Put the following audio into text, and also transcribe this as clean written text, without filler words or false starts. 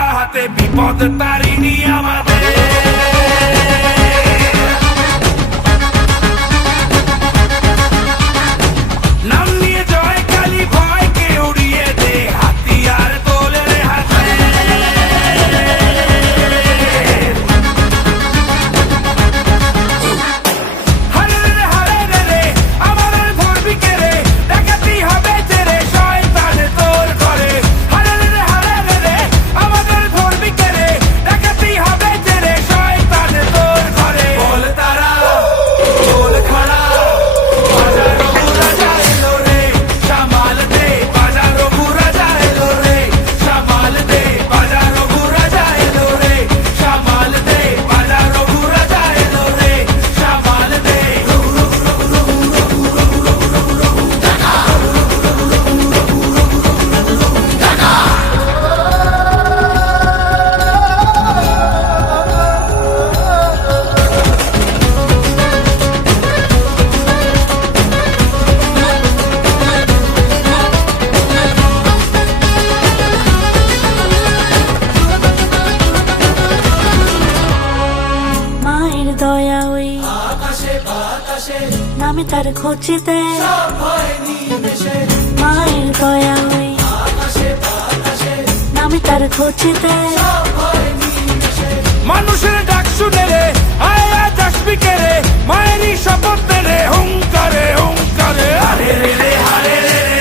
খোলা হাতে বিপদ তারিণী আমাদের। নাম নিয়ে জয় কালী ভয়কে উড়িয়ে দে, হাতিয়ার তোলে রে হাতে। হারে রে হারে রে রে আমাদের ধরবি কে রে, ডাকাতি হবে তেরে শয়তান তোর ঘরে। হারে রে হারে রে রে আমাদের ধরবি কে রে, ডাকাতি হবে তেরে শয়তান তোর ঘরে। বল তারা বল খড়া বাজারো বুড়া যাইলো রে, সামাল দে বাজারো বুড়া যাইলো রে, সামাল দে বাজারো বুড়া যাইলো রে, সামাল দে বাজারো বুড়া যাইলো রে, সামাল দে। মায়ের দয়া ওই নামে তার খোঁজেতে, মায়ের দয়া ওই নামে তার খোঁজেতে। মানুষের ডাক শুনে রে আয় আজ আসবি কে রে, মায়েরই শপথ দে রে হুঙ্কারে হুঙ্কারে। হারে রে রে হারে রে রে